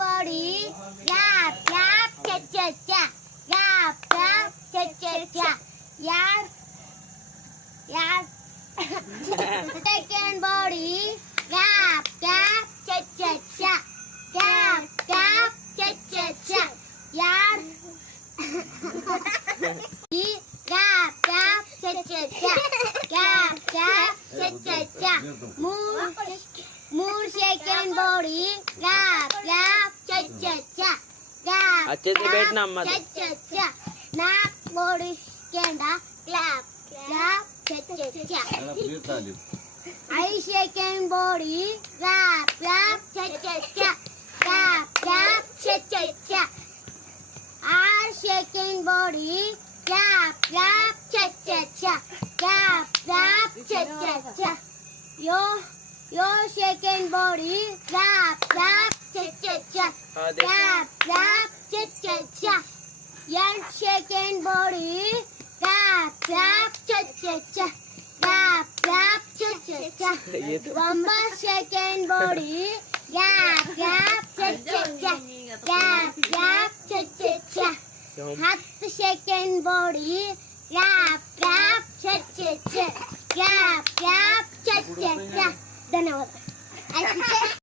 body. Yap, yap, cha, cha, cha. Yap, yap, cha, cha, cha. Yap, yap. Second body. Yap, yap, cha, cha, cha. Yap, yap, cha, cha, cha. Yap. Yap, yap, cha, cha, cha. Yap, yap, cha, cha, cha. More second body. Yap, yap, cha, cha, cha. Yap, अच्छे से बैठना अम्मा cha, cha, cha. Naak body kenda. Clap, clap, cha, cha, cha. I second body. Yap, yap, cha, cha, cha. Yap, yap, cha, cha, cha. R second body. Yap, yap, cha, cha, cha. Yap, yap, cha, cha, cha. Your second body. Yap, yap, cha, cha, cha. Yap, yap, cha, cha, cha. Your second body. Yap, yap, cha, cha, cha. Yap, yap, cha, cha, cha. Bamba second body. Yap, yap, cha, cha, cha. Yap, yap, cha, cha, cha. Hat second body. Yap, yap, cha, cha, cha. Yap, yap, cha, cha, cha. धन्यवाद.